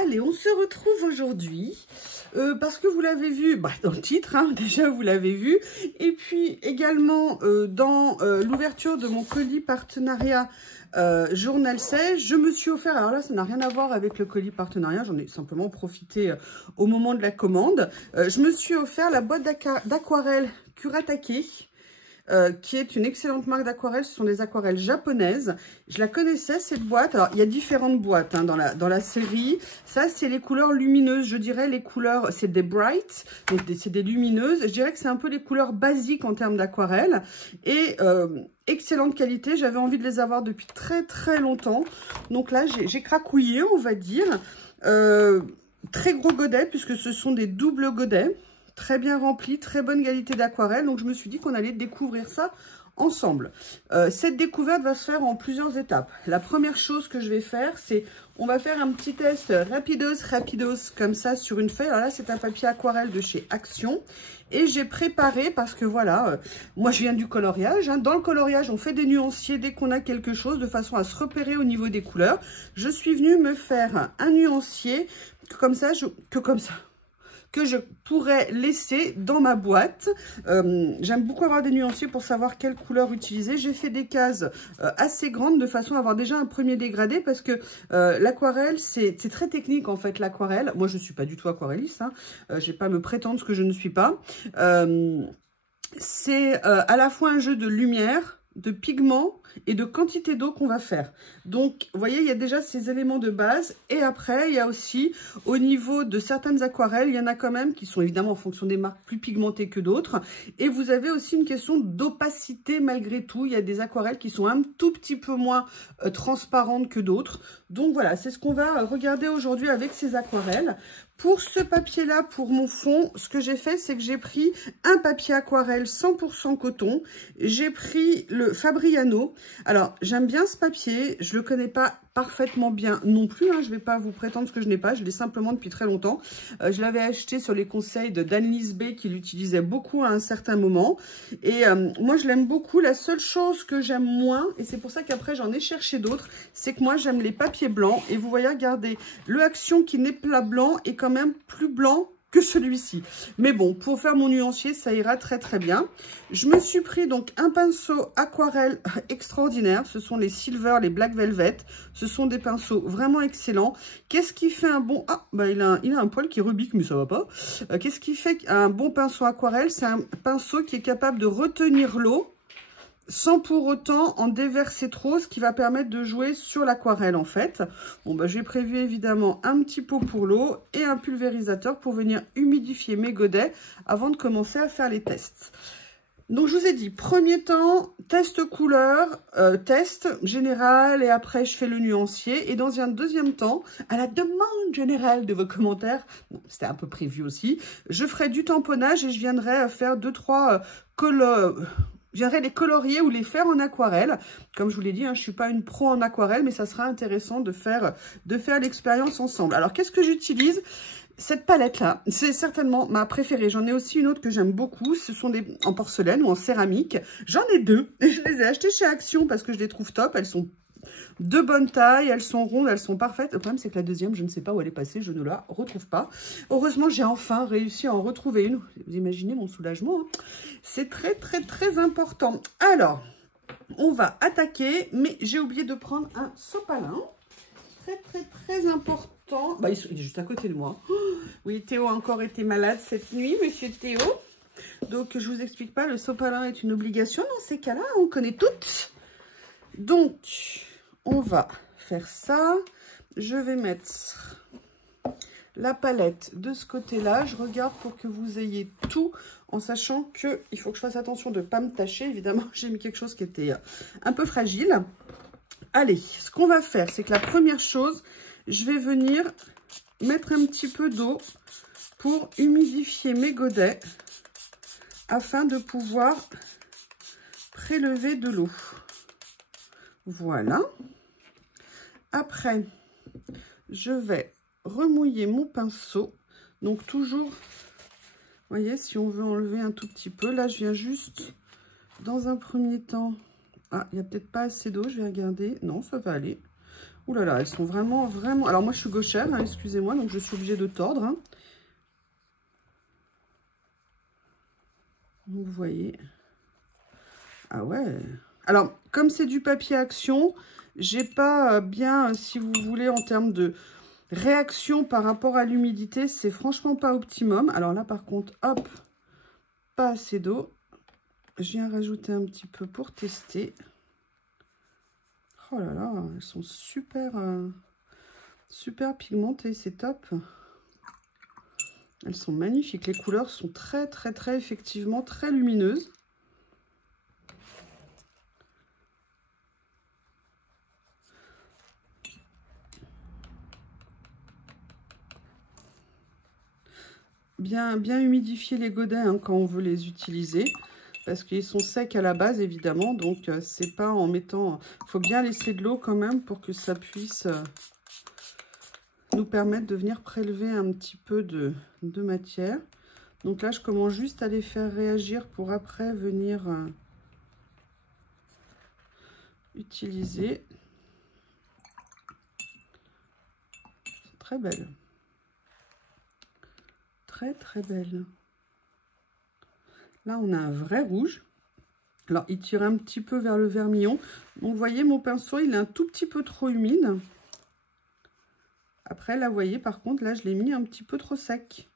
Allez, on se retrouve aujourd'hui parce que vous l'avez vu dans le titre, hein, déjà vous l'avez vu, et puis également dans l'ouverture de mon colis partenariat Journal 16, je me suis offert, alors là ça n'a rien à voir avec le colis partenariat, j'en ai simplement profité au moment de la commande, je me suis offert la boîte d'aquarelle Kuratake, qui est une excellente marque d'aquarelle. Ce sont des aquarelles japonaises. Je la connaissais, cette boîte. Alors, il y a différentes boîtes hein, dans la série. Ça, c'est les couleurs lumineuses. Je dirais les couleurs, c'est des bright, donc c'est des lumineuses. Je dirais que c'est un peu les couleurs basiques en termes d'aquarelle. Et excellente qualité. J'avais envie de les avoir depuis très, très longtemps. Donc là, j'ai cracouillé, on va dire. Très gros godets, puisque ce sont des doubles godets. Très bien rempli, très bonne qualité d'aquarelle. Donc, je me suis dit qu'on allait découvrir ça ensemble. Cette découverte va se faire en plusieurs étapes. La première chose que je vais faire, c'est on va faire un petit test rapidos, comme ça sur une feuille. Alors là, c'est un papier aquarelle de chez Action. Et j'ai préparé, parce que voilà, moi je viens du coloriage. Hein. Dans le coloriage, on fait des nuanciers dès qu'on a quelque chose, de façon à se repérer au niveau des couleurs. Je suis venue me faire un nuancier comme ça, que je pourrais laisser dans ma boîte. J'aime beaucoup avoir des nuanciers pour savoir quelle couleur utiliser. J'ai fait des cases assez grandes de façon à avoir déjà un premier dégradé parce que l'aquarelle, c'est très technique en fait l'aquarelle. Moi, je ne suis pas du tout aquarelliste. Hein. Je ne vais pas me prétendre ce que je ne suis pas. C'est à la fois un jeu de lumière, de pigments et de quantité d'eau qu'on va faire. Donc, vous voyez, il y a déjà ces éléments de base. Et après, il y a aussi, au niveau de certaines aquarelles, il y en a quand même qui sont évidemment en fonction des marques plus pigmentées que d'autres. Et vous avez aussi une question d'opacité malgré tout. Il y a des aquarelles qui sont un tout petit peu moins transparentes que d'autres. Donc voilà, c'est ce qu'on va regarder aujourd'hui avec ces aquarelles. Pour ce papier-là, pour mon fond, ce que j'ai fait, c'est que j'ai pris un papier aquarelle 100% coton. J'ai pris le Fabriano. Alors, j'aime bien ce papier. Je le connais pas parfaitement bien non plus. Hein. Je ne vais pas vous prétendre ce que je n'ai pas. Je l'ai simplement depuis très longtemps. Je l'avais acheté sur les conseils de d'Annelise B qui l'utilisait beaucoup à un certain moment. Et moi, je l'aime beaucoup. La seule chose que j'aime moins, et c'est pour ça qu'après, j'en ai cherché d'autres, c'est que moi, j'aime les papiers blancs. Et vous voyez, regardez, le Action qui n'est pas blanc est quand même plus blanc que celui-ci. Mais bon, pour faire mon nuancier, ça ira très très bien. Je me suis pris donc un pinceau aquarelle extraordinaire. Ce sont les Silver, les Black Velvet. Ce sont des pinceaux vraiment excellents. Qu'est-ce qui fait un bon... Ah, bah il a un poil qui rebique, mais ça va pas. Qu'est-ce qui fait un bon pinceau aquarelle? C'est un pinceau qui est capable de retenir l'eau sans pour autant en déverser trop, ce qui va permettre de jouer sur l'aquarelle en fait. Bon, bah, j'ai prévu évidemment un petit pot pour l'eau et un pulvérisateur pour venir humidifier mes godets avant de commencer à faire les tests. Donc, je vous ai dit, premier temps, test couleur, test général et après, je fais le nuancier. Et dans un deuxième temps, à la demande générale de vos commentaires, bon, c'était un peu prévu aussi, je ferai du tamponnage et je viendrai faire 2-3 je viendrai les colorier ou les faire en aquarelle. Comme je vous l'ai dit, hein, je ne suis pas une pro en aquarelle, mais ça sera intéressant de faire l'expérience ensemble. Alors, qu'est-ce que j'utilise? Cette palette-là, c'est certainement ma préférée. J'en ai aussi une autre que j'aime beaucoup. Ce sont des en porcelaine ou en céramique. J'en ai deux. Je les ai achetées chez Action parce que je les trouve top. Elles sont de bonne taille, elles sont rondes, elles sont parfaites. Le problème, c'est que la deuxième, je ne sais pas où elle est passée. Je ne la retrouve pas. Heureusement, j'ai enfin réussi à en retrouver une. Vous imaginez mon soulagement, hein. C'est très, très, très important. Alors, on va attaquer, mais j'ai oublié de prendre un sopalin. Très, très, très important. Bah, il est juste à côté de moi. Oh, oui, Théo a encore été malade cette nuit, monsieur Théo. Donc, je vous explique pas, le sopalin est une obligation dans ces cas-là. On connaît toutes. Donc, on va faire ça. Je vais mettre la palette de ce côté-là. Je regarde pour que vous ayez tout en sachant qu'il faut que je fasse attention de ne pas me tacher. Évidemment, j'ai mis quelque chose qui était un peu fragile. Allez, ce qu'on va faire, c'est que la première chose, je vais venir mettre un petit peu d'eau pour humidifier mes godets afin de pouvoir prélever de l'eau. Voilà. Après, je vais remouiller mon pinceau. Donc, toujours, vous voyez, si on veut enlever un tout petit peu, là, je viens juste, dans un premier temps... Ah, il n'y a peut-être pas assez d'eau, je vais regarder. Non, ça va aller. Ouh là là, elles sont vraiment, vraiment... Alors moi, je suis gauchère, hein, excusez-moi, donc je suis obligée de tordre. Hein. Donc, vous voyez. Ah ouais. Alors, comme c'est du papier action, j'ai pas bien, si vous voulez, en termes de réaction par rapport à l'humidité, c'est franchement pas optimum. Alors là, par contre, hop, pas assez d'eau. Je viens rajouter un petit peu pour tester. Oh là là, elles sont super, super pigmentées, c'est top. Elles sont magnifiques. Les couleurs sont très, très, très, effectivement, très lumineuses. Bien humidifier les godets hein, quand on veut les utiliser. Parce qu'ils sont secs à la base, évidemment. Donc, c'est pas en mettant... Il faut bien laisser de l'eau quand même pour que ça puisse nous permettre de venir prélever un petit peu de matière. Donc là, je commence juste à les faire réagir pour après venir utiliser. C'est très belle. Très, très belle. Là, on a un vrai rouge. Alors, il tire un petit peu vers le vermillon. Donc, vous voyez, mon pinceau, il est un tout petit peu trop humide. Après, là, vous voyez, par contre, là, je l'ai mis un petit peu trop sec.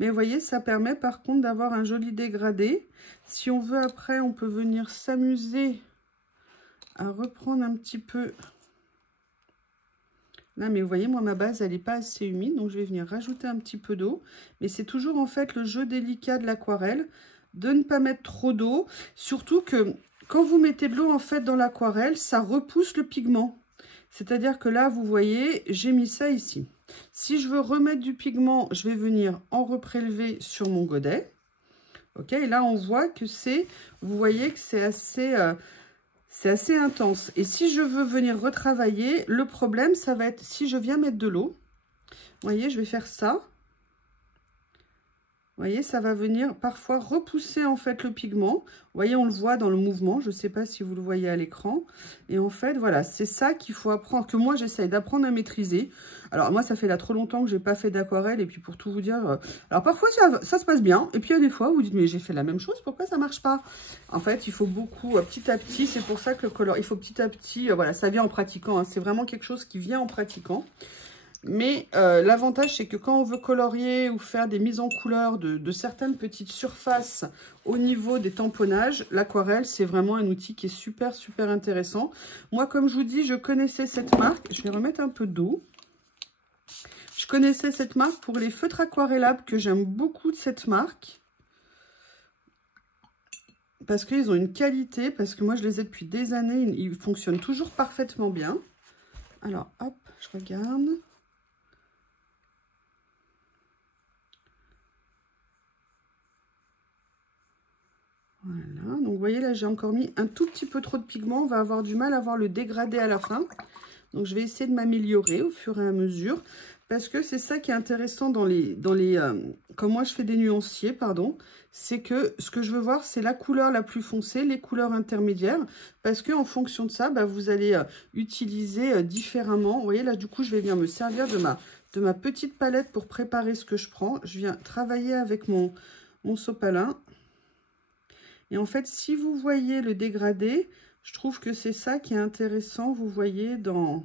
Mais vous voyez, ça permet, par contre, d'avoir un joli dégradé. Si on veut, après, on peut venir s'amuser à reprendre un petit peu. Là, mais vous voyez, moi, ma base, elle n'est pas assez humide. Donc, je vais venir rajouter un petit peu d'eau. Mais c'est toujours, en fait, le jeu délicat de l'aquarelle. De ne pas mettre trop d'eau. Surtout que quand vous mettez de l'eau, en fait, dans l'aquarelle, ça repousse le pigment. C'est-à-dire que là, vous voyez, j'ai mis ça ici. Si je veux remettre du pigment, je vais venir en reprélever sur mon godet. Ok, et là, on voit que c'est, vous voyez que c'est assez intense. Et si je veux venir retravailler, le problème, ça va être si je viens mettre de l'eau. Vous voyez, je vais faire ça. Vous voyez, ça va venir parfois repousser en fait le pigment. Vous voyez, on le voit dans le mouvement. Je ne sais pas si vous le voyez à l'écran. Et en fait, voilà, c'est ça qu'il faut apprendre, que moi j'essaye d'apprendre à maîtriser. Alors moi, ça fait là trop longtemps que j'ai pas fait d'aquarelle. Et puis pour tout vous dire, alors parfois ça se passe bien. Et puis il y a des fois où vous dites, mais j'ai fait la même chose, pourquoi ça marche pas? En fait, il faut beaucoup, petit à petit. C'est pour ça que le color, il faut petit à petit, voilà, ça vient en pratiquant. Hein, c'est vraiment quelque chose qui vient en pratiquant. Mais l'avantage, c'est que quand on veut colorier ou faire des mises en couleur de certaines petites surfaces au niveau des tamponnages, l'aquarelle, c'est vraiment un outil qui est super, super intéressant. Moi, comme je vous dis, je connaissais cette marque. Je vais remettre un peu d'eau. Je connaissais cette marque pour les feutres aquarellables, que j'aime beaucoup de cette marque. Parce qu'ils ont une qualité, parce que moi, je les ai depuis des années. Ils fonctionnent toujours parfaitement bien. Alors, hop, je regarde. Voilà, donc vous voyez là j'ai encore mis un tout petit peu trop de pigment, on va avoir du mal à voir le dégradé à la fin. Donc je vais essayer de m'améliorer au fur et à mesure, parce que c'est ça qui est intéressant dans les comme moi je fais des nuanciers, pardon, c'est que ce que je veux voir c'est la couleur la plus foncée, les couleurs intermédiaires, parce que en fonction de ça, bah, vous allez utiliser différemment. Vous voyez là du coup je vais venir me servir de ma petite palette pour préparer ce que je prends. Je viens travailler avec mon sopalin. Et en fait, si vous voyez le dégradé, je trouve que c'est ça qui est intéressant, vous voyez, dans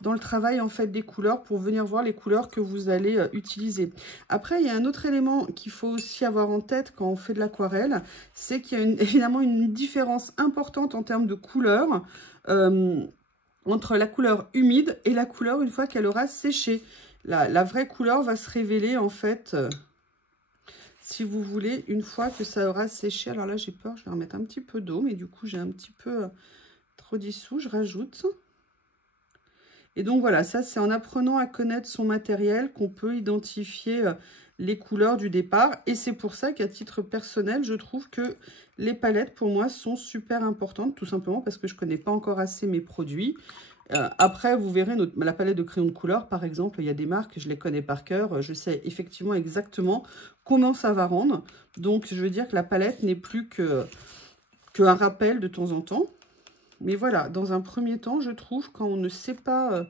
le travail en fait des couleurs, pour venir voir les couleurs que vous allez utiliser. Après, il y a un autre élément qu'il faut aussi avoir en tête quand on fait de l'aquarelle, c'est qu'il y a évidemment une différence importante en termes de couleur entre la couleur humide et la couleur une fois qu'elle aura séché. La vraie couleur va se révéler en fait... si vous voulez, une fois que ça aura séché. Alors là, j'ai peur, je vais remettre un petit peu d'eau, mais du coup, j'ai un petit peu trop dissous, je rajoute. Et donc voilà, ça, c'est en apprenant à connaître son matériel qu'on peut identifier les couleurs du départ. Et c'est pour ça qu'à titre personnel, je trouve que les palettes, pour moi, sont super importantes, tout simplement parce que je ne connais pas encore assez mes produits. Après, vous verrez, la palette de crayons de couleur, par exemple, il y a des marques, je les connais par cœur. Je sais effectivement exactement comment ça va rendre. Donc, je veux dire que la palette n'est plus qu'un rappel de temps en temps. Mais voilà, dans un premier temps, je trouve, quand on ne sait pas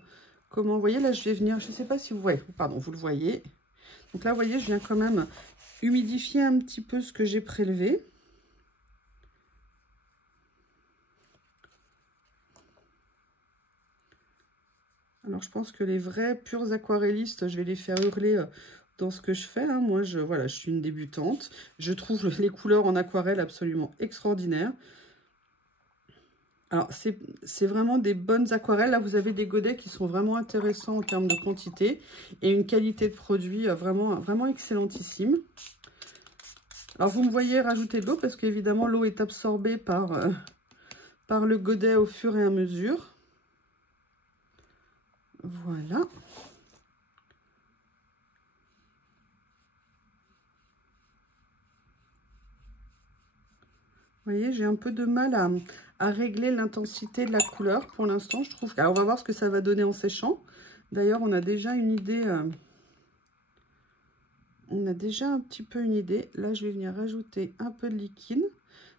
comment... Vous voyez, là, je vais venir... Je ne sais pas si vous voyez... Pardon, vous le voyez. Donc là, vous voyez, je viens quand même humidifier un petit peu ce que j'ai prélevé. Alors, je pense que les vrais purs aquarellistes, je vais les faire hurler dans ce que je fais. Hein. Moi, voilà, je suis une débutante. Je trouve les couleurs en aquarelle absolument extraordinaires. Alors, c'est vraiment des bonnes aquarelles. Là, vous avez des godets qui sont vraiment intéressants en termes de quantité et une qualité de produit vraiment, vraiment excellentissime. Alors, vous me voyez rajouter de l'eau parce qu'évidemment, l'eau est absorbée par le godet au fur et à mesure. Voilà. Vous voyez, j'ai un peu de mal à régler l'intensité de la couleur pour l'instant, je trouve. Alors, on va voir ce que ça va donner en séchant. D'ailleurs, on a déjà une idée. On a déjà un petit peu une idée. Là, je vais venir rajouter un peu de liquide.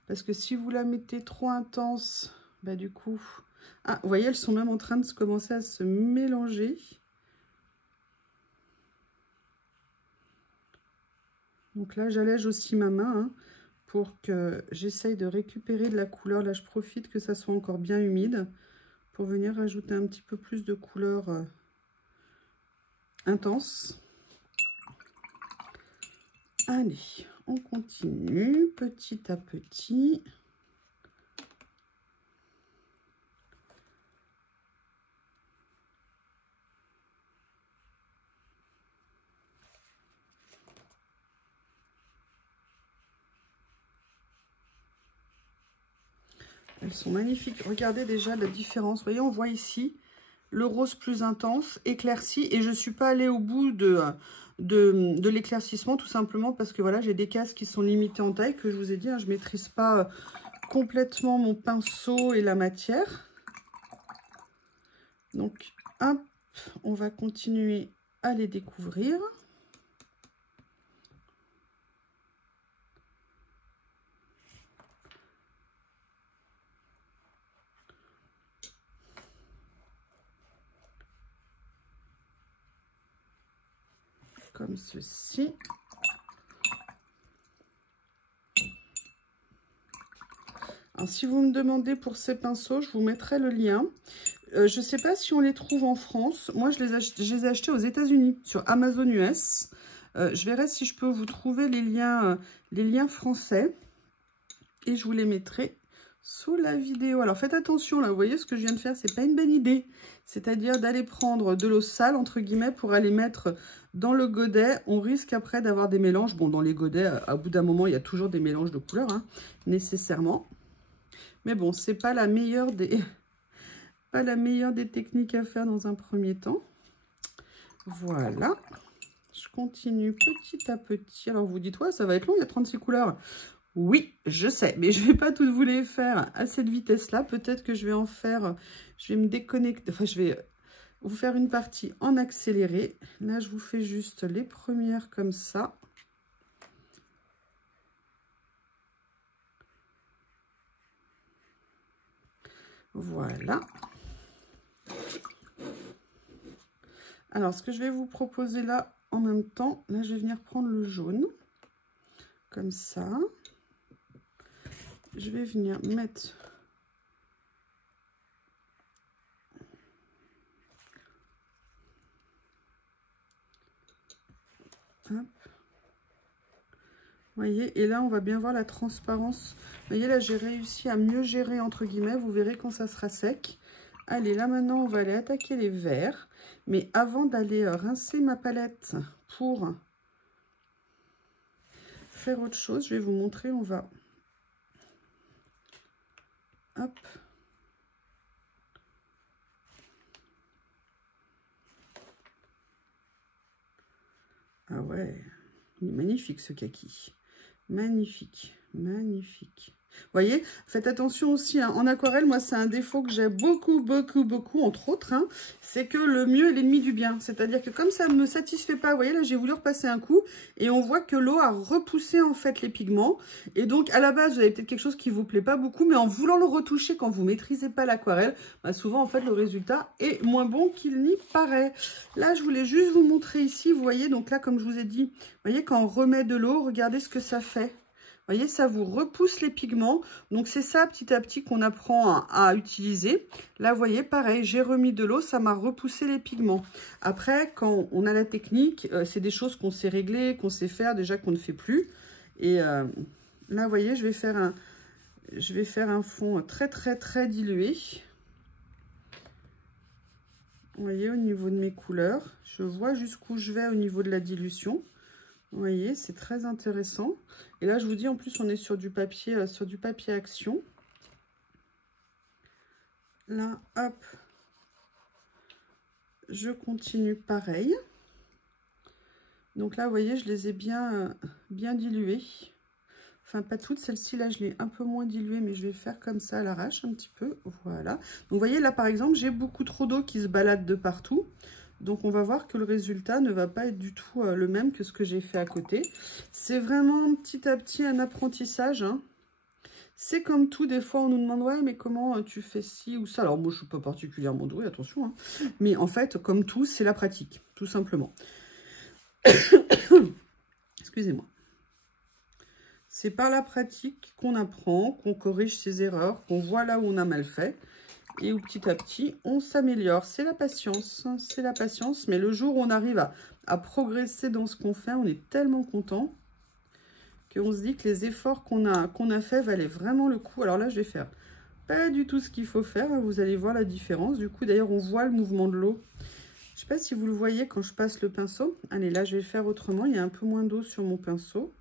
Parce que si vous la mettez trop intense, bah du coup... Ah, vous voyez, elles sont même en train de commencer à se mélanger. Donc là, j'allège aussi ma main hein, pour que j'essaye de récupérer de la couleur. Là, je profite que ça soit encore bien humide pour venir rajouter un petit peu plus de couleur intense. Allez, on continue petit à petit. Elles sont magnifiques. Regardez déjà la différence. Vous voyez, on voit ici le rose plus intense, éclairci. Et je ne suis pas allée au bout de l'éclaircissement, tout simplement parce que voilà, j'ai des cases qui sont limitées en taille, que je vous ai dit. Hein, je ne maîtrise pas complètement mon pinceau et la matière. Donc, hop, on va continuer à les découvrir. Comme ceci. Alors, si vous me demandez pour ces pinceaux, je vous mettrai le lien. Je ne sais pas si on les trouve en France. Moi, je les ai achetés aux États-Unis sur Amazon US. Je verrai si je peux vous trouver les liens français. Et je vous les mettrai sous la vidéo. Alors, faites attention, là, vous voyez ce que je viens de faire, c'est pas une bonne idée. C'est-à-dire d'aller prendre de l'eau sale, entre guillemets, pour aller mettre dans le godet. On risque après d'avoir des mélanges. Bon, dans les godets, à bout d'un moment, il y a toujours des mélanges de couleurs, hein, nécessairement. Mais bon, c'est pas la meilleure des... pas la meilleure des techniques à faire dans un premier temps. Voilà. Je continue petit à petit. Alors, vous dites, ouais, ça va être long, il y a 36 couleurs. Oui, je sais, mais je ne vais pas toutes vous les faire à cette vitesse-là. Peut-être que je vais en faire, je vais me déconnecter, enfin, je vais vous faire une partie en accéléré. Là, je vous fais juste les premières comme ça. Voilà. Alors, ce que je vais vous proposer là, en même temps, là, je vais venir prendre le jaune, comme ça. Je vais venir mettre... Hop. Vous voyez, et là, on va bien voir la transparence. Vous voyez, là, j'ai réussi à mieux gérer, entre guillemets. Vous verrez quand ça sera sec. Allez, là, maintenant, on va aller attaquer les verts. Mais avant d'aller rincer ma palette pour faire autre chose, je vais vous montrer. On va... Hop. Ah ouais, il est magnifique, ce kaki. Magnifique, magnifique. Voyez, faites attention aussi, hein. En aquarelle, moi, c'est un défaut que j'ai beaucoup, entre autres, hein. C'est que le mieux est l'ennemi du bien. C'est-à-dire que comme ça ne me satisfait pas, vous voyez, là, j'ai voulu repasser un coup et on voit que l'eau a repoussé, en fait, les pigments. Et donc, à la base, vous avez peut-être quelque chose qui vous plaît pas beaucoup, mais en voulant le retoucher quand vous maîtrisez pas l'aquarelle, bah, souvent, en fait, le résultat est moins bon qu'il n'y paraît. Là, je voulais juste vous montrer ici, vous voyez, donc là, comme je vous ai dit, vous voyez, quand on remet de l'eau, regardez ce que ça fait. Vous voyez, ça vous repousse les pigments. Donc, c'est ça, petit à petit, qu'on apprend à utiliser. Là, vous voyez, pareil, j'ai remis de l'eau, ça m'a repoussé les pigments. Après, quand on a la technique, c'est des choses qu'on sait régler, qu'on sait faire, déjà qu'on ne fait plus. Et là, vous voyez, je vais faire un fond très dilué. Vous voyez, au niveau de mes couleurs, je vois jusqu'où je vais au niveau de la dilution. Vous voyez, c'est très intéressant. Et là, je vous dis, en plus, on est sur du papier action. Là, hop, je continue pareil. Donc là, vous voyez, je les ai bien diluées. Enfin, pas toutes. Celle-ci, là, je l'ai un peu moins diluée, mais je vais faire comme ça à l'arrache un petit peu. Voilà. Donc, vous voyez, là, par exemple, j'ai beaucoup trop d'eau qui se balade de partout. Donc, on va voir que le résultat ne va pas être du tout le même que ce que j'ai fait à côté. C'est vraiment petit à petit un apprentissage, hein. C'est comme tout, des fois, on nous demande « Ouais, mais comment tu fais ci ou ça ?» Alors, moi, je ne suis pas particulièrement douée, attention, hein. Mais en fait, comme tout, c'est la pratique, tout simplement. Excusez-moi. C'est par la pratique qu'on apprend, qu'on corrige ses erreurs, qu'on voit là où on a mal fait. Et où petit à petit, on s'améliore. C'est la patience, mais le jour où on arrive à progresser dans ce qu'on fait, on est tellement content qu'on se dit que les efforts qu'on a fait valaient vraiment le coup. Alors là, je vais faire pas du tout ce qu'il faut faire. Vous allez voir la différence. Du coup, d'ailleurs, on voit le mouvement de l'eau. Je ne sais pas si vous le voyez quand je passe le pinceau. Allez, là, je vais faire autrement. Il y a un peu moins d'eau sur mon pinceau.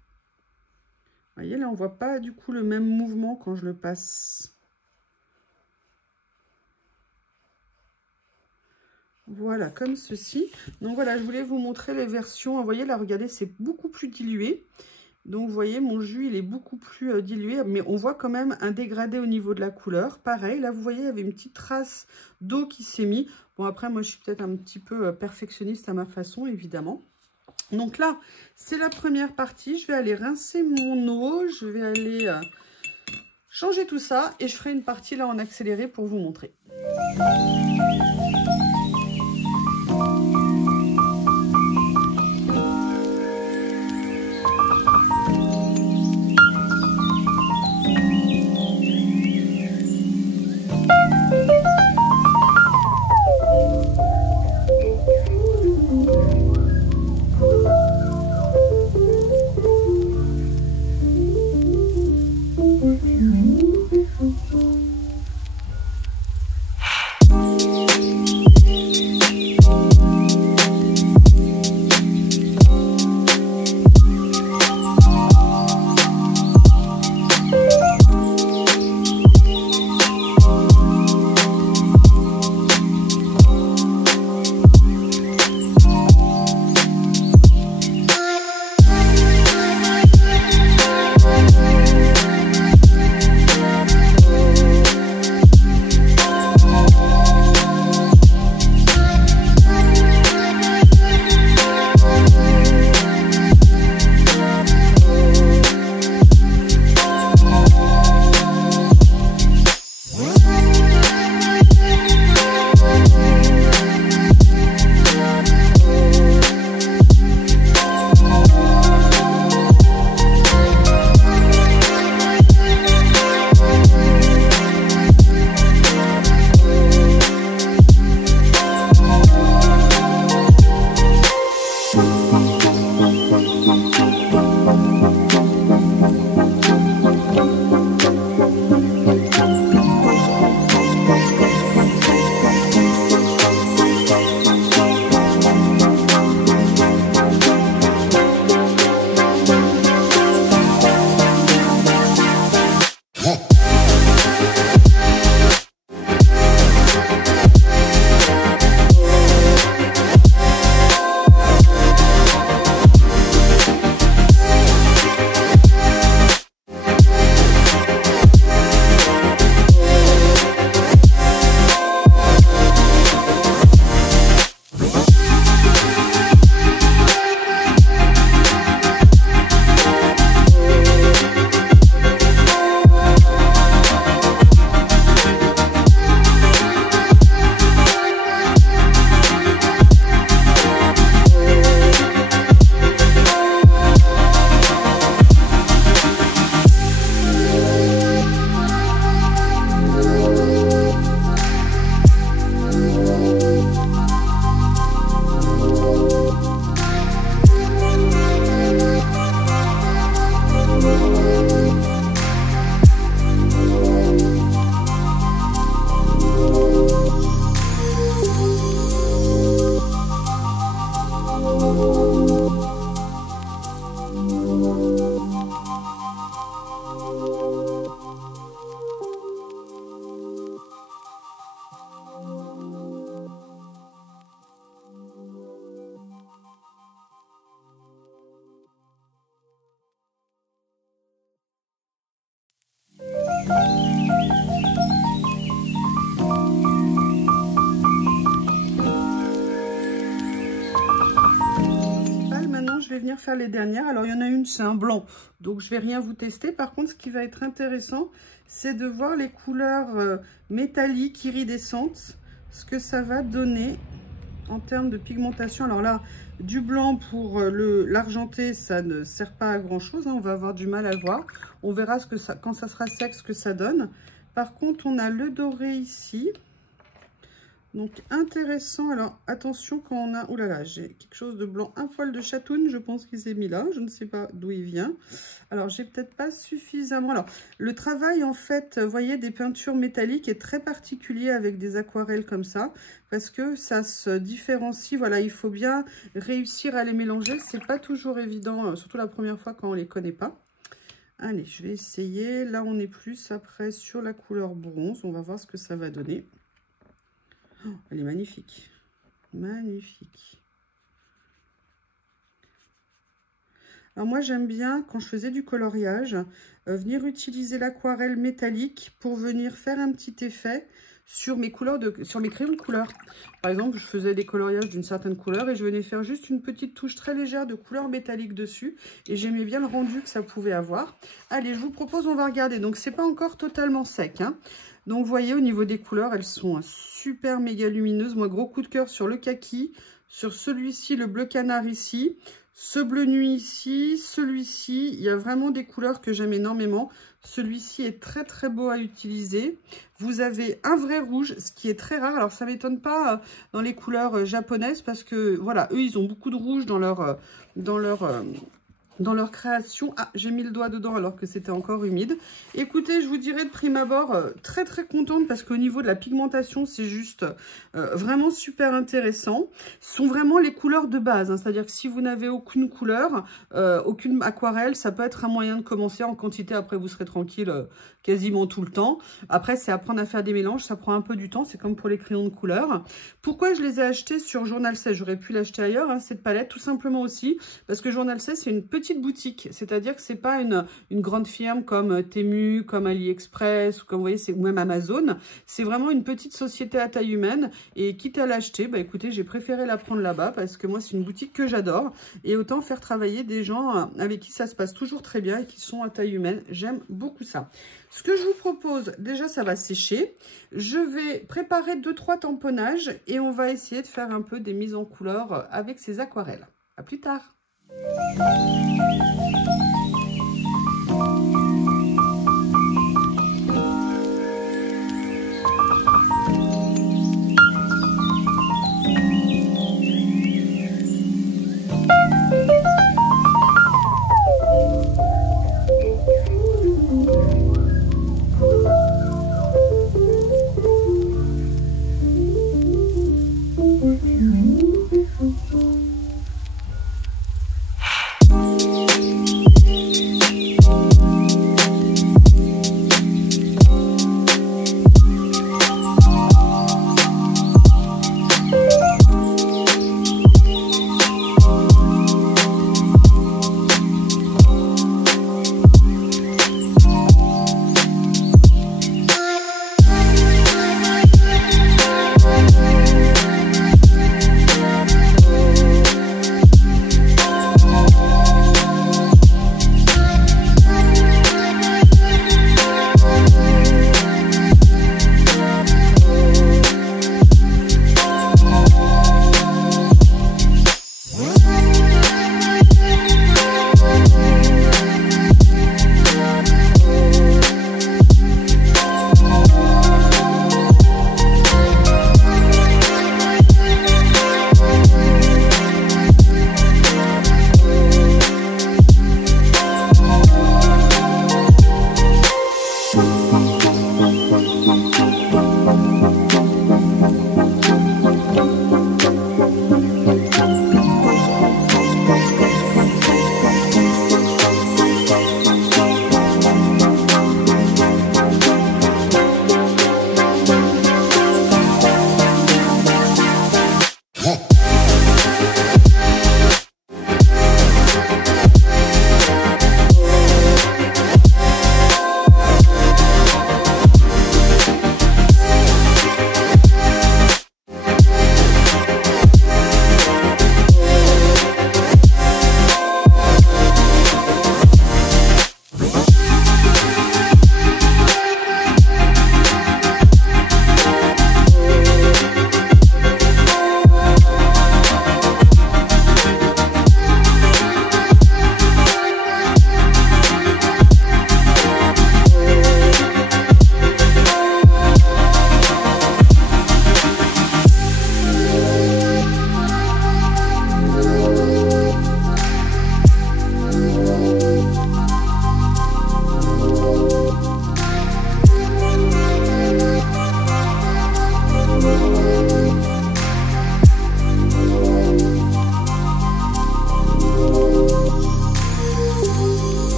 Vous voyez, là, on ne voit pas du coup le même mouvement quand je le passe. Voilà, comme ceci. Donc voilà, je voulais vous montrer les versions. Vous voyez, là, regardez, c'est beaucoup plus dilué. Donc, vous voyez, mon jus, il est beaucoup plus dilué. Mais on voit quand même un dégradé au niveau de la couleur. Pareil, là, vous voyez, il y avait une petite trace d'eau qui s'est mise. Bon, après, moi, je suis peut-être un petit peu perfectionniste à ma façon, évidemment. Donc là, c'est la première partie. Je vais aller rincer mon eau. Je vais aller changer tout ça. Et je ferai une partie, là, en accéléré pour vous montrer. vais venir faire les dernières. Alors, il y en a une, c'est un blanc, donc je vais rien vous tester. Par contre, ce qui va être intéressant, c'est de voir les couleurs métalliques, iridescentes, ce que ça va donner en termes de pigmentation. Alors là, du blanc pour l'argenté, ça ne sert pas à grand chose, hein, on va avoir du mal à voir. On verra ce que ça, quand ça sera sec, ce que ça donne. Par contre, on a le doré ici. Donc intéressant. Alors attention quand on a... Oh là là, j'ai quelque chose de blanc, un poil de chatoun, je pense qu'il s'est mis là. Je ne sais pas d'où il vient. Alors j'ai peut-être pas suffisamment... Alors le travail en fait, vous voyez, des peintures métalliques est très particulier avec des aquarelles comme ça. Parce que ça se différencie. Voilà, il faut bien réussir à les mélanger. C'est pas toujours évident, surtout la première fois quand on les connaît pas. Allez, je vais essayer. Là on est plus après sur la couleur bronze. On va voir ce que ça va donner. Oh, elle est magnifique, magnifique. Alors moi j'aime bien quand je faisais du coloriage venir utiliser l'aquarelle métallique pour venir faire un petit effet sur mes couleurs sur mes crayons de couleur. Par exemple, je faisais des coloriages d'une certaine couleur et je venais faire juste une petite touche très légère de couleur métallique dessus et j'aimais bien le rendu que ça pouvait avoir. Allez, je vous propose, on va regarder. Donc c'est pas encore totalement sec, hein. Donc, vous voyez, au niveau des couleurs, elles sont super méga lumineuses. Moi, gros coup de cœur sur le kaki, sur celui-ci, le bleu canard ici, ce bleu nuit ici, celui-ci. Il y a vraiment des couleurs que j'aime énormément. Celui-ci est très, très beau à utiliser. Vous avez un vrai rouge, ce qui est très rare. Alors, ça ne m'étonne pas dans les couleurs japonaises parce que, voilà, eux, ils ont beaucoup de rouge dans leur création. Ah, j'ai mis le doigt dedans alors que c'était encore humide. Écoutez, je vous dirais de prime abord, très très contente parce qu'au niveau de la pigmentation, c'est juste vraiment super intéressant. Ce sont vraiment les couleurs de base, hein, c'est-à-dire que si vous n'avez aucune couleur, aucune aquarelle, ça peut être un moyen de commencer en quantité. Après, vous serez tranquille quasiment tout le temps. Après, c'est apprendre à faire des mélanges, ça prend un peu du temps, c'est comme pour les crayons de couleur. Pourquoi je les ai achetés sur Journal 16? J'aurais pu l'acheter ailleurs, hein, cette palette, tout simplement aussi, parce que Journal 16, c'est une petite boutique, c'est-à-dire que c'est pas une grande firme comme Temu, comme AliExpress, ou comme vous voyez, ou même Amazon. C'est vraiment une petite société à taille humaine, et quitte à l'acheter, bah écoutez, j'ai préféré la prendre là-bas, parce que moi, c'est une boutique que j'adore, et autant faire travailler des gens avec qui ça se passe toujours très bien, et qui sont à taille humaine. J'aime beaucoup ça. Ce que je vous propose, déjà ça va sécher, je vais préparer 2-3 tamponnages et on va essayer de faire un peu des mises en couleur avec ces aquarelles. À plus tard.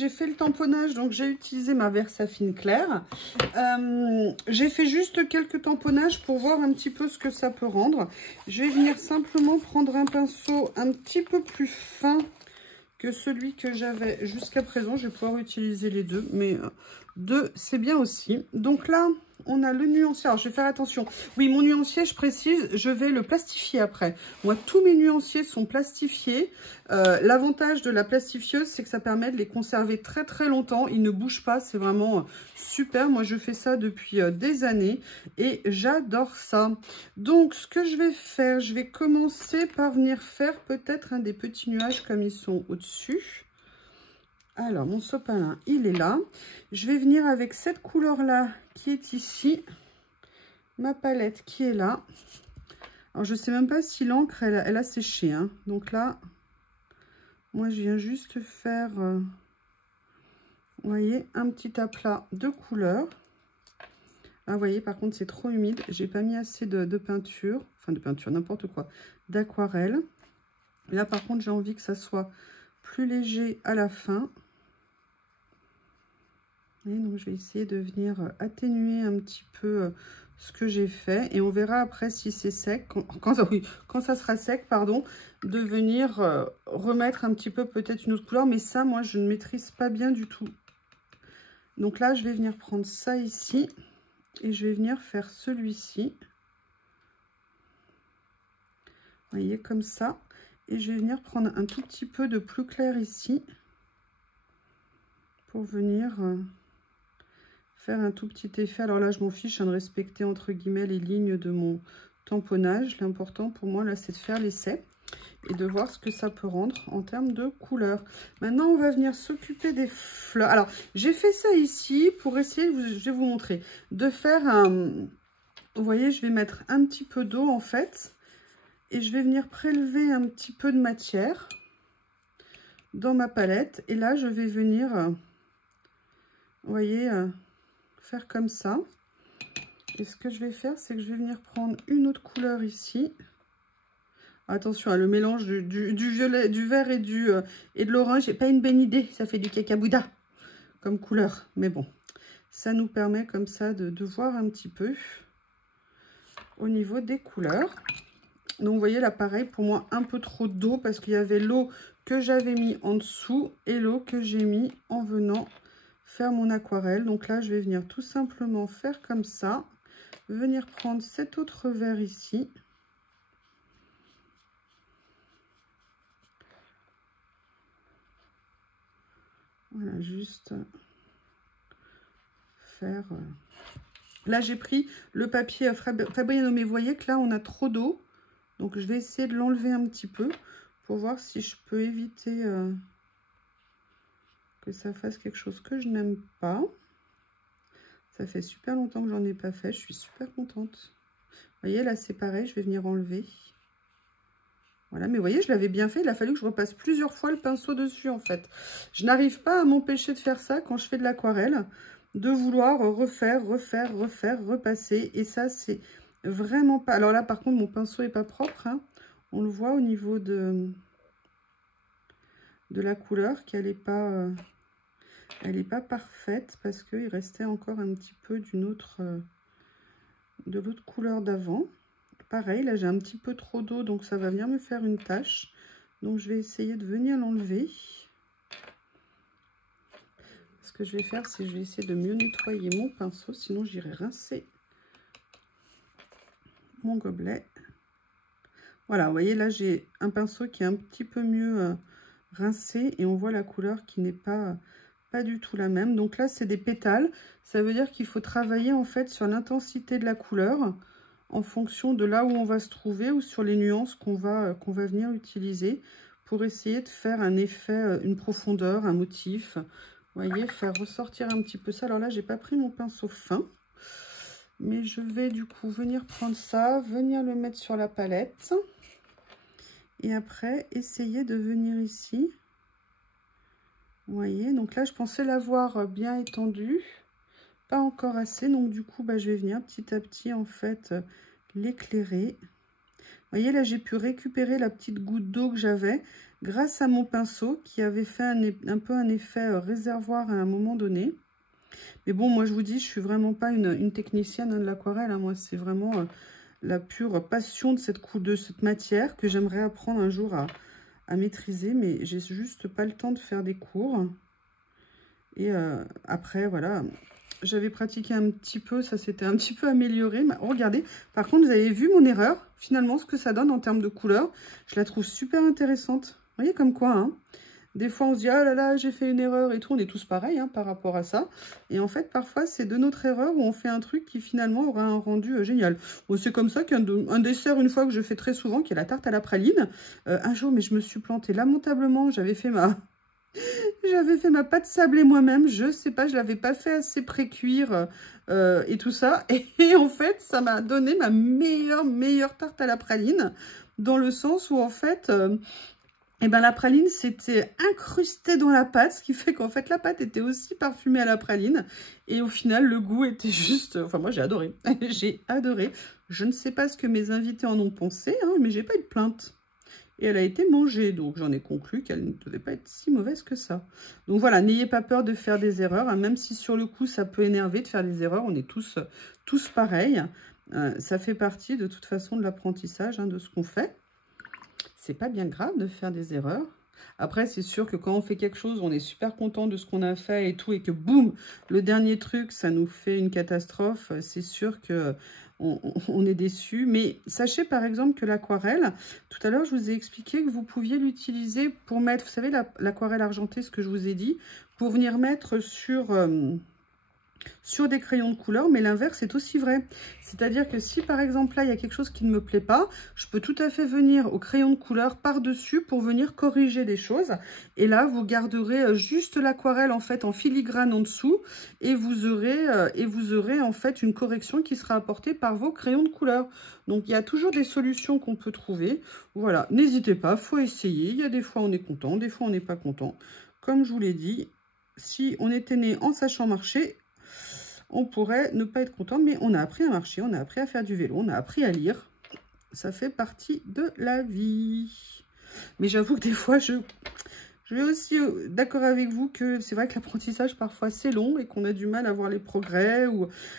j'ai fait le tamponnage, donc j'ai utilisé ma Versafine claire. J'ai fait juste quelques tamponnages pour voir un petit peu ce que ça peut rendre. Je vais venir simplement prendre un pinceau un petit peu plus fin que celui que j'avais jusqu'à présent. Je vais pouvoir utiliser les deux, mais deux, c'est bien aussi. Donc là, on a le nuancier. Alors, je vais faire attention. Oui, mon nuancier, je précise, je vais le plastifier après. Moi, tous mes nuanciers sont plastifiés. L'avantage de la plastifieuse, c'est que ça permet de les conserver très très longtemps. Ils ne bougent pas, c'est vraiment super. Moi, je fais ça depuis des années et j'adore ça. Donc, ce que je vais faire, je vais commencer par venir faire peut-être un des petits nuages comme ils sont au-dessus. Alors, mon sopalin, il est là. Je vais venir avec cette couleur-là qui est ici. Ma palette qui est là. Alors, je ne sais même pas si l'encre, elle a séché. Hein. Donc là, moi, je viens juste faire, vous voyez, un petit aplat de couleur. Ah, vous voyez, par contre, c'est trop humide. J'ai pas mis assez de peinture. Enfin, de peinture, n'importe quoi. D'aquarelle. Là, par contre, j'ai envie que ça soit plus léger à la fin. Et donc, je vais essayer de venir atténuer un petit peu ce que j'ai fait. Et on verra après si c'est sec, quand ça sera sec, pardon, de venir remettre un petit peu peut-être une autre couleur. Mais ça, moi, je ne maîtrise pas bien du tout. Donc là, je vais venir prendre ça ici. Et je vais venir faire celui-ci. Vous voyez, comme ça. Et je vais venir prendre un tout petit peu de plus clair ici. Pour venir... faire un tout petit effet. Alors là, je m'en fiche de respecter entre guillemets les lignes de mon tamponnage. L'important pour moi, là, c'est de faire l'essai et de voir ce que ça peut rendre en termes de couleur. Maintenant, on va venir s'occuper des fleurs. Alors, j'ai fait ça ici pour essayer, je vais vous montrer, de faire un... Vous voyez, je vais mettre un petit peu d'eau, en fait, et je vais venir prélever un petit peu de matière dans ma palette. Et là, je vais venir, vous voyez... faire comme ça. Et ce que je vais faire, c'est que je vais venir prendre une autre couleur ici. Attention, hein, le mélange du violet, du vert et de l'orange, c'est pas une bonne idée. Ça fait du cacabouda comme couleur. Mais bon, ça nous permet comme ça de voir un petit peu au niveau des couleurs. Donc, vous voyez là, pareil, pour moi, un peu trop d'eau parce qu'il y avait l'eau que j'avais mis en dessous et l'eau que j'ai mis en venant faire mon aquarelle. Donc là, je vais venir tout simplement faire comme ça. Venir prendre cet autre vert ici. Voilà, juste faire... Là, j'ai pris le papier Fabriano, mais vous voyez que là, on a trop d'eau. Donc, je vais essayer de l'enlever un petit peu pour voir si je peux éviter que ça fasse quelque chose que je n'aime pas. Ça fait super longtemps que j'en ai pas fait. Je suis super contente. Vous voyez, là, c'est pareil. Je vais venir enlever. Voilà, mais vous voyez, je l'avais bien fait. Il a fallu que je repasse plusieurs fois le pinceau dessus, en fait. Je n'arrive pas à m'empêcher de faire ça quand je fais de l'aquarelle. De vouloir refaire, repasser. Et ça, c'est vraiment pas... Alors là, par contre, mon pinceau n'est pas propre. Hein. On le voit au niveau de la couleur, qu'elle n'est pas... elle n'est pas parfaite parce qu'il restait encore un petit peu d'une autre... de l'autre couleur d'avant. Pareil, là j'ai un petit peu trop d'eau, donc ça va venir me faire une tache. Donc je vais essayer de venir l'enlever. Ce que je vais faire, c'est que je vais essayer de mieux nettoyer mon pinceau, sinon j'irai rincer mon gobelet. Voilà, vous voyez, là j'ai un pinceau qui est un petit peu mieux rincé et on voit la couleur qui n'est pas du tout la même. Donc là, c'est des pétales. Ça veut dire qu'il faut travailler en fait sur l'intensité de la couleur en fonction de là où on va se trouver ou sur les nuances qu'on va venir utiliser pour essayer de faire un effet, une profondeur, un motif. Vous voyez, faire ressortir un petit peu ça. Alors là, j'ai pas pris mon pinceau fin, mais je vais du coup venir prendre ça, venir le mettre sur la palette et après essayer de venir ici. Vous voyez, donc là, je pensais l'avoir bien étendu. Pas encore assez, donc du coup, je vais venir petit à petit, en fait, l'éclairer. Vous voyez, là, j'ai pu récupérer la petite goutte d'eau que j'avais. grâce à mon pinceau qui avait fait un peu un effet réservoir à un moment donné. Mais bon, moi je vous dis, je suis vraiment pas une technicienne de l'aquarelle. Hein. Moi, c'est vraiment la pure passion de cette matière que j'aimerais apprendre un jour à maîtriser. Mais j'ai juste pas le temps de faire des cours. Et après, voilà, j'avais pratiqué un petit peu, ça s'était un petit peu amélioré. Mais regardez, par contre, vous avez vu mon erreur, finalement, ce que ça donne en termes de couleur. Je la trouve super intéressante. Vous voyez comme quoi, hein. Des fois, on se dit, ah là là, j'ai fait une erreur et tout. On est tous pareils hein, par rapport à ça. Et en fait, parfois, c'est de notre erreur où on fait un truc qui finalement aura un rendu génial. Bon, c'est comme ça qu'un dessert, une fois que je fais très souvent, qui est la tarte à la praline. Un jour, mais je me suis plantée lamentablement. J'avais fait ma pâte sablée moi-même. Je sais pas, je l'avais pas fait assez pré-cuire et tout ça. Et en fait, ça m'a donné ma meilleure tarte à la praline. Dans le sens où, en fait... et ben la praline s'était incrustée dans la pâte, ce qui fait qu'en fait la pâte était aussi parfumée à la praline. Et au final, le goût était juste... Enfin, moi j'ai adoré. J'ai adoré. Je ne sais pas ce que mes invités en ont pensé, hein, mais j'ai pas eu de plainte. Et elle a été mangée, donc j'en ai conclu qu'elle ne devait pas être si mauvaise que ça. Donc voilà, n'ayez pas peur de faire des erreurs, hein, même si sur le coup ça peut énerver de faire des erreurs, on est tous pareils. Ça fait partie de toute façon de l'apprentissage hein, de ce qu'on fait. C'est pas bien grave de faire des erreurs. Après, c'est sûr que quand on fait quelque chose, on est super content de ce qu'on a fait et tout, et que boum, le dernier truc, ça nous fait une catastrophe. C'est sûr que on est déçu. Mais sachez par exemple que l'aquarelle, tout à l'heure, je vous ai expliqué que vous pouviez l'utiliser pour mettre, vous savez, l'aquarelle argentée, ce que je vous ai dit, pour venir mettre sur des crayons de couleur, mais l'inverse est aussi vrai. C'est-à-dire que si par exemple là il y a quelque chose qui ne me plaît pas, je peux tout à fait venir au crayon de couleur par-dessus pour venir corriger des choses. Et là vous garderez juste l'aquarelle en fait en filigrane en dessous et vous aurez en fait une correction qui sera apportée par vos crayons de couleur. Donc il y a toujours des solutions qu'on peut trouver. Voilà, n'hésitez pas, faut essayer. Il y a des fois on est content, des fois on n'est pas content. Comme je vous l'ai dit, si on était né en sachant marcher, on pourrait ne pas être content, mais on a appris à marcher, on a appris à faire du vélo, on a appris à lire. Ça fait partie de la vie. Mais j'avoue que des fois, je vais aussi d'accord avec vous que c'est vrai que l'apprentissage, parfois, c'est long et qu'on a du mal à voir les progrès.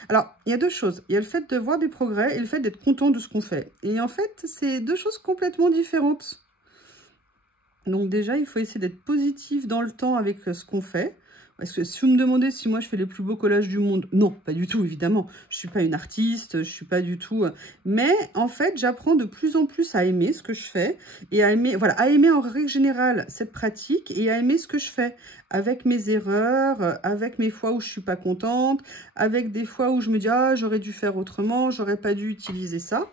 Alors, il y a deux choses. Il y a le fait de voir des progrès et le fait d'être content de ce qu'on fait. Et en fait, c'est deux choses complètement différentes. Donc déjà, il faut essayer d'être positif dans le temps avec ce qu'on fait. Parce que si vous me demandez si moi je fais les plus beaux collages du monde, non, pas du tout, évidemment. Je ne suis pas une artiste, je suis pas du tout... Mais en fait, j'apprends de plus en plus à aimer ce que je fais et à aimer, voilà, à aimer en règle générale cette pratique et à aimer ce que je fais avec mes erreurs, avec mes fois où je suis pas contente, avec des fois où je me dis « Ah, j'aurais dû faire autrement, j'aurais pas dû utiliser ça ».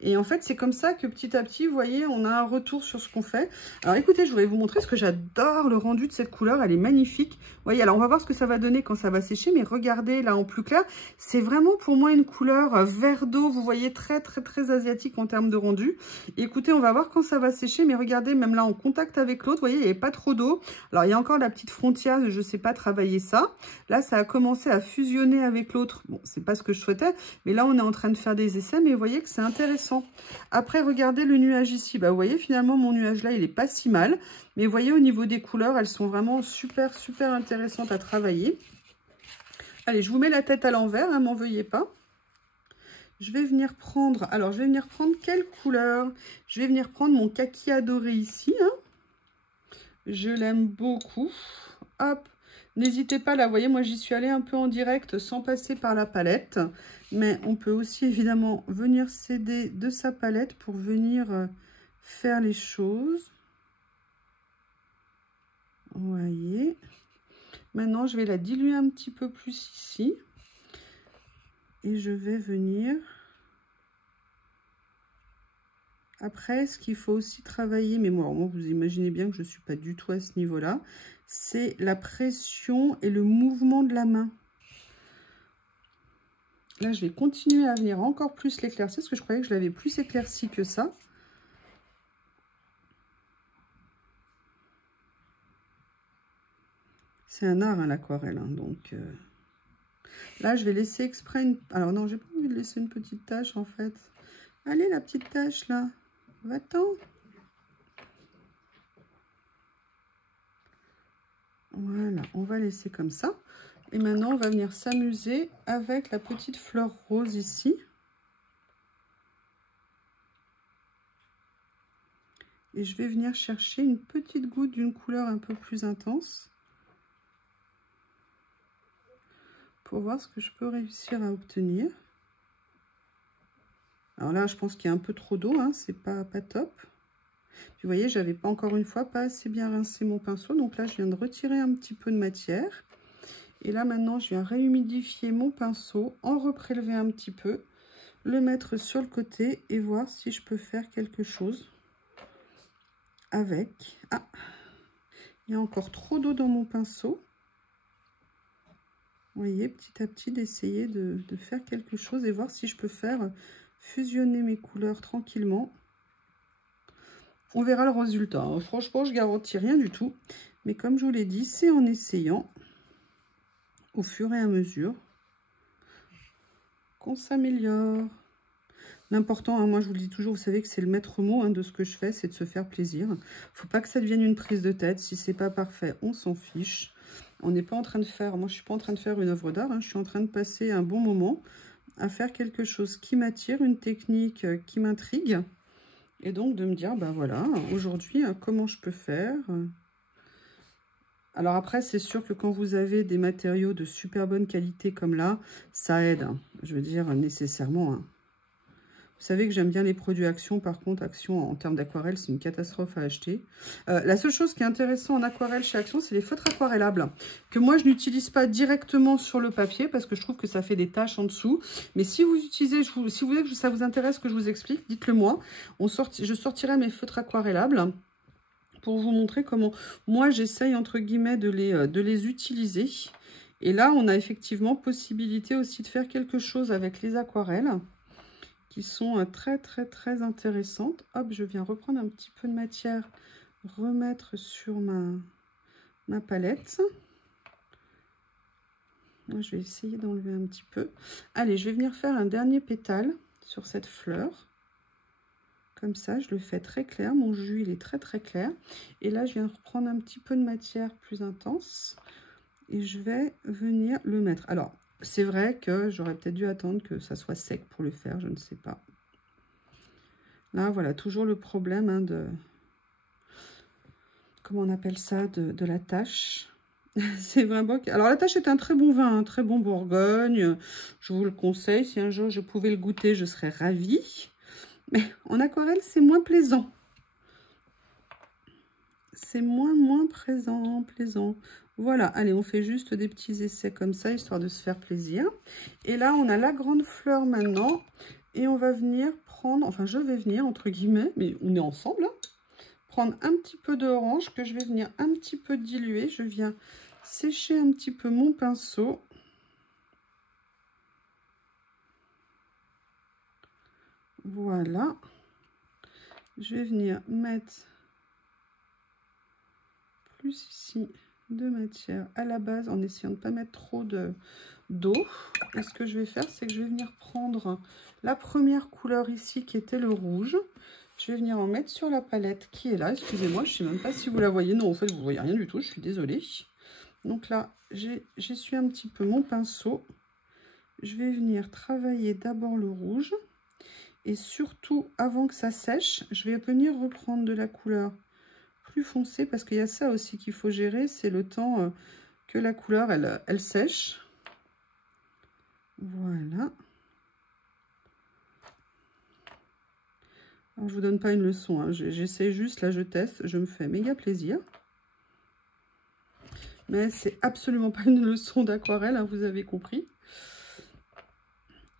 Et en fait, c'est comme ça que petit à petit, vous voyez, on a un retour sur ce qu'on fait. Alors écoutez, je voudrais vous montrer ce que j'adore, le rendu de cette couleur, elle est magnifique. Vous voyez, alors on va voir ce que ça va donner quand ça va sécher, mais regardez là en plus clair, c'est vraiment pour moi une couleur vert d'eau, vous voyez, très asiatique en termes de rendu. Et écoutez, on va voir quand ça va sécher, mais regardez, même là en contact avec l'autre, vous voyez, il n'y avait pas trop d'eau. Alors il y a encore la petite frontière, je ne sais pas travailler ça. Là, ça a commencé à fusionner avec l'autre. Bon, c'est pas ce que je souhaitais, mais là on est en train de faire des essais, mais vous voyez que c'est intéressant. Après, regardez le nuage ici. Bah, vous voyez, finalement, mon nuage là, il n'est pas si mal. Mais vous voyez, au niveau des couleurs, elles sont vraiment super intéressantes à travailler. Allez, je vous mets la tête à l'envers, hein, m'en veuillez pas. Je vais venir prendre... Alors, je vais venir prendre quelle couleur? Je vais venir prendre mon kaki adoré ici. Hein. Je l'aime beaucoup. Hop. N'hésitez pas, là, vous voyez, moi, j'y suis allée un peu en direct sans passer par la palette. Mais on peut aussi, évidemment, venir s'aider de sa palette pour venir faire les choses. Vous voyez. Maintenant, je vais la diluer un petit peu plus ici. Et je vais venir... Après, ce qu'il faut aussi travailler, mais moi, vous imaginez bien que je ne suis pas du tout à ce niveau-là, c'est la pression et le mouvement de la main. Là, je vais continuer à venir encore plus l'éclaircir, parce que je croyais que je l'avais plus éclairci que ça. C'est un art, hein, l'aquarelle, hein, donc... Là, je vais laisser exprès une... Alors non, j'ai pas envie de laisser une petite tache, en fait. Allez, la petite tache, là. Va-t'en. Voilà, on va laisser comme ça. Et maintenant, on va venir s'amuser avec la petite fleur rose ici. Et je vais venir chercher une petite goutte d'une couleur un peu plus intense. Pour voir ce que je peux réussir à obtenir. Alors là, je pense qu'il y a un peu trop d'eau, hein, c'est pas top. Puis vous voyez, j'avais pas encore une fois pas assez bien rincé mon pinceau. Donc là, je viens de retirer un petit peu de matière. Et là, maintenant, je viens réhumidifier mon pinceau, en reprélever un petit peu, le mettre sur le côté et voir si je peux faire quelque chose avec. Ah, il y a encore trop d'eau dans mon pinceau. Vous voyez, petit à petit, d'essayer de faire quelque chose et voir si je peux faire fusionner mes couleurs tranquillement. On verra le résultat. Hein. Franchement, je ne garantis rien du tout. Mais comme je vous l'ai dit, c'est en essayant, au fur et à mesure, qu'on s'améliore. L'important, hein, moi je vous le dis toujours, vous savez que c'est le maître mot hein, de ce que je fais, c'est de se faire plaisir. Il ne faut pas que ça devienne une prise de tête. Si c'est pas parfait, on s'en fiche. On n'est pas en train de faire, moi je suis pas en train de faire une œuvre d'art, hein, je suis en train de passer un bon moment à faire quelque chose qui m'attire, une technique qui m'intrigue. Et donc de me dire, ben voilà, aujourd'hui, comment je peux faire? Alors après, c'est sûr que quand vous avez des matériaux de super bonne qualité comme là, ça aide. Hein, je veux dire, nécessairement. Hein. Vous savez que j'aime bien les produits Action. Par contre, Action, en termes d'aquarelle, c'est une catastrophe à acheter. La seule chose qui est intéressante en aquarelle chez Action, c'est les feutres aquarellables. Que moi, je n'utilise pas directement sur le papier parce que je trouve que ça fait des taches en dessous. Mais si vous utilisez, si vous voulez que ça vous intéresse que je vous explique, dites-le moi. Je sortirai mes feutres aquarellables pour vous montrer comment moi, j'essaye, entre guillemets, de les utiliser. Et là, on a effectivement possibilité aussi de faire quelque chose avec les aquarelles qui sont très intéressantes. Hop, je viens reprendre un petit peu de matière, remettre sur ma palette. Je vais essayer d'enlever un petit peu. Allez, je vais venir faire un dernier pétale sur cette fleur. Comme ça, je le fais très clair. Mon jus, il est très clair. Et là, je viens reprendre un petit peu de matière plus intense. Et je vais venir le mettre. Alors, c'est vrai que j'aurais peut-être dû attendre que ça soit sec pour le faire, je ne sais pas. Là, voilà, toujours le problème hein, de... Comment on appelle ça? De la tâche. C'est vraiment... Alors, la tâche est un très bon vin, un très bon Bourgogne. Je vous le conseille. Si un jour je pouvais le goûter, je serais ravie. Mais en aquarelle, c'est moins plaisant. C'est moins plaisant. Voilà, allez, on fait juste des petits essais comme ça, histoire de se faire plaisir. Et là, on a la grande fleur maintenant. Et on va venir prendre, enfin, je vais venir, entre guillemets, mais on est ensemble, hein, prendre un petit peu d'orange que je vais venir un petit peu diluer. Je viens sécher un petit peu mon pinceau. Voilà. Je vais venir mettre plus ici de matière à la base en essayant de ne pas mettre trop d'eau. Et ce que je vais faire, c'est que je vais venir prendre la première couleur ici qui était le rouge. Je vais venir en mettre sur la palette qui est là. Excusez-moi, je ne sais même pas si vous la voyez. Non, en fait, vous ne voyez rien du tout. Je suis désolée. Donc là, j'essuie un petit peu mon pinceau. Je vais venir travailler d'abord le rouge. Et surtout, avant que ça sèche, je vais venir reprendre de la couleur plus foncée. Parce qu'il y a ça aussi qu'il faut gérer. C'est le temps que la couleur, elle sèche. Voilà. Alors, je vous donne pas une leçon. Hein. J'essaie juste, là, je teste. Je me fais méga plaisir. Mais c'est absolument pas une leçon d'aquarelle, hein, vous avez compris.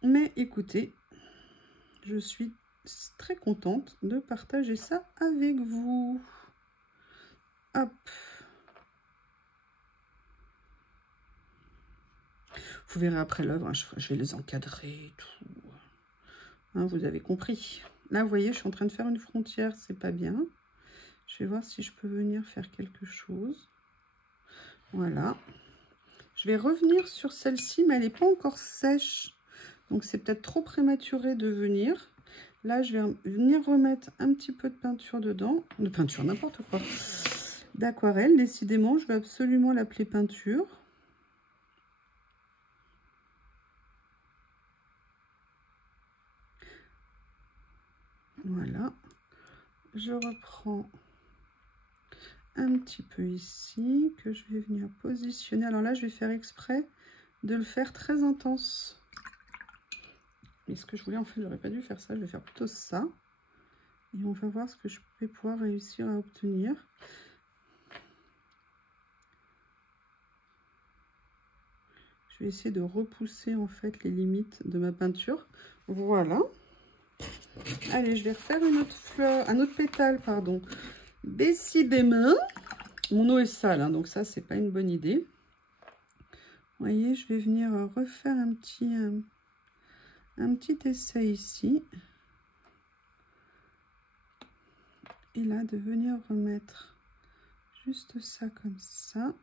Mais écoutez, je suis très contente de partager ça avec vous. Hop. Vous verrez après l'œuvre, hein, je vais les encadrer et tout. Hein, vous avez compris. Là, vous voyez, je suis en train de faire une frontière, c'est pas bien. Je vais voir si je peux venir faire quelque chose. Voilà. Je vais revenir sur celle-ci, mais elle n'est pas encore sèche. Donc, c'est peut-être trop prématuré de venir. Là, je vais venir remettre un petit peu de peinture dedans. De peinture, n'importe quoi. d'aquarelle. Décidément, je vais absolument l'appeler peinture. Voilà. Je reprends un petit peu ici, que je vais venir positionner. Alors là, je vais faire exprès de le faire très intense. Mais ce que je voulais, en fait, j'aurais pas dû faire ça. Je vais faire plutôt ça. Et on va voir ce que je vais pouvoir réussir à obtenir. Je vais essayer de repousser, en fait, les limites de ma peinture. Voilà. Allez, je vais refaire une autre fleur, un autre pétale, pardon. Décidément, mon eau est sale, hein, donc ça, c'est pas une bonne idée. Vous voyez, je vais venir refaire un petit essai ici. Et là, de venir remettre juste ça comme ça.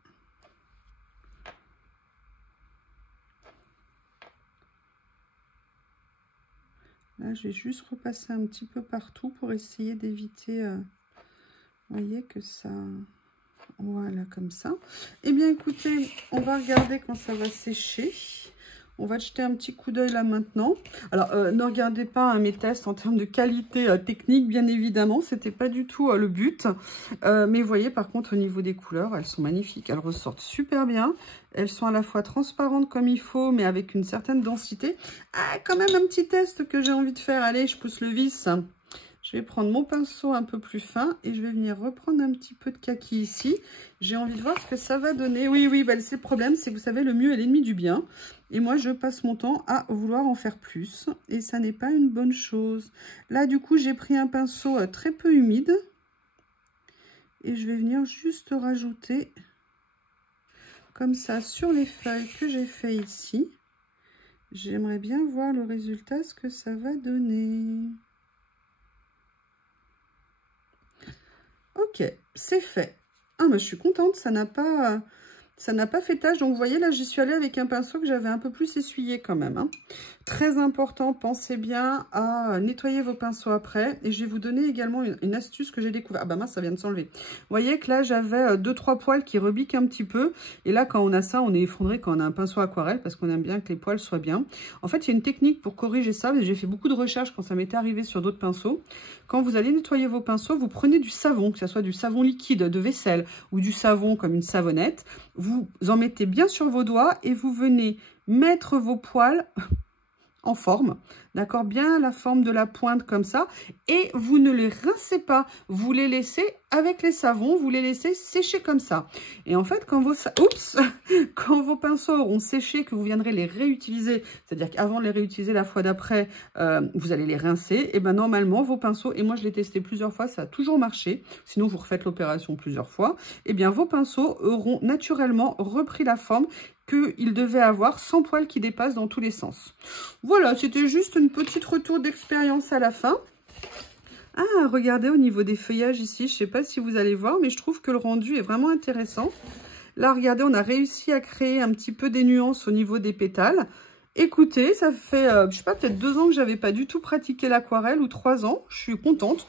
Là, je vais juste repasser un petit peu partout pour essayer d'éviter, vous voyez, que ça... Voilà, comme ça. Eh bien, écoutez, on va regarder quand ça va sécher. On va jeter un petit coup d'œil là maintenant. Alors, ne regardez pas mes tests en termes de qualité technique, bien évidemment. C'était pas du tout le but. Mais vous voyez, par contre, au niveau des couleurs, elles sont magnifiques. Elles ressortent super bien. Elles sont à la fois transparentes comme il faut, mais avec une certaine densité. Ah, quand même un petit test que j'ai envie de faire. Allez, je pousse le vis. Je vais prendre mon pinceau un peu plus fin et je vais venir reprendre un petit peu de kaki ici. J'ai envie de voir ce que ça va donner. Oui, bah, c'est le problème, c'est que vous savez, le mieux est l'ennemi du bien. Et moi, je passe mon temps à vouloir en faire plus. Et ça n'est pas une bonne chose. Là, du coup, j'ai pris un pinceau très peu humide. Et je vais venir juste rajouter comme ça sur les feuilles que j'ai fait ici. J'aimerais bien voir le résultat, ce que ça va donner. Ok, c'est fait. Ah, mais je suis contente, ça n'a pas fait tache. Donc, vous voyez, là, j'y suis allée avec un pinceau que j'avais un peu plus essuyé quand même. Hein. Très important, pensez bien à nettoyer vos pinceaux après. Et je vais vous donner également une astuce que j'ai découvert. Ah bah mince, ça vient de s'enlever. Vous voyez que là, j'avais 2-3 poils qui rebiquent un petit peu. Et là, quand on a ça, on est effondré quand on a un pinceau aquarelle parce qu'on aime bien que les poils soient bien. En fait, il y a une technique pour corriger ça. J'ai fait beaucoup de recherches quand ça m'était arrivé sur d'autres pinceaux. Quand vous allez nettoyer vos pinceaux, vous prenez du savon, que ce soit du savon liquide de vaisselle ou du savon comme une savonnette. Vous en mettez bien sur vos doigts et vous venez mettre vos poils en forme, d'accord, bien la forme de la pointe comme ça, et vous ne les rincez pas, vous les laissez avec les savons, vous les laissez sécher comme ça. Et en fait, quand vos pinceaux auront séché, que vous viendrez les réutiliser, c'est-à-dire qu'avant de les réutiliser la fois d'après, vous allez les rincer, et bien normalement, vos pinceaux, et moi je l'ai testé plusieurs fois, ça a toujours marché, sinon vous refaites l'opération plusieurs fois, et bien vos pinceaux auront naturellement repris la forme qu'il devait avoir sans poils qui dépassent dans tous les sens. Voilà, c'était juste une petite retour d'expérience à la fin. Ah, regardez au niveau des feuillages ici, je ne sais pas si vous allez voir, mais je trouve que le rendu est vraiment intéressant. Là, regardez, on a réussi à créer un petit peu des nuances au niveau des pétales. Écoutez, ça fait, je sais pas, peut-être 2 ans que j'avais pas du tout pratiqué l'aquarelle ou 3 ans. Je suis contente.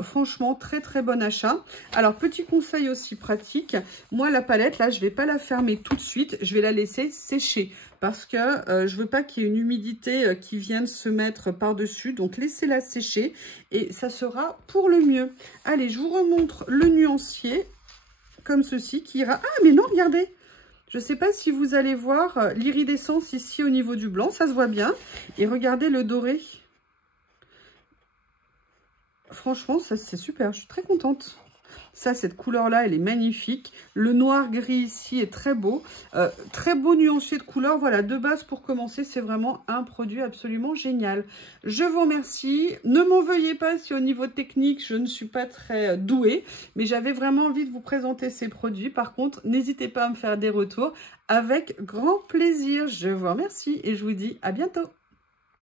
Franchement, très très bon achat. Alors, petit conseil aussi pratique. Moi, la palette, là, je vais pas la fermer tout de suite. Je vais la laisser sécher parce que je veux pas qu'il y ait une humidité qui vienne se mettre par-dessus. Donc, laissez-la sécher et ça sera pour le mieux. Allez, je vous remontre le nuancier comme ceci qui ira... Ah, mais non, regardez! Je ne sais pas si vous allez voir l'iridescence ici au niveau du blanc, ça se voit bien. Et regardez le doré. Franchement, ça c'est super, je suis très contente. Ça, cette couleur-là, elle est magnifique. Le noir-gris ici est très beau. Très beau nuancier de couleurs. Voilà, de base, pour commencer, c'est vraiment un produit absolument génial. Je vous remercie. Ne m'en veuillez pas si au niveau technique, je ne suis pas très douée. Mais j'avais vraiment envie de vous présenter ces produits. Par contre, n'hésitez pas à me faire des retours. Avec grand plaisir. Je vous remercie et je vous dis à bientôt.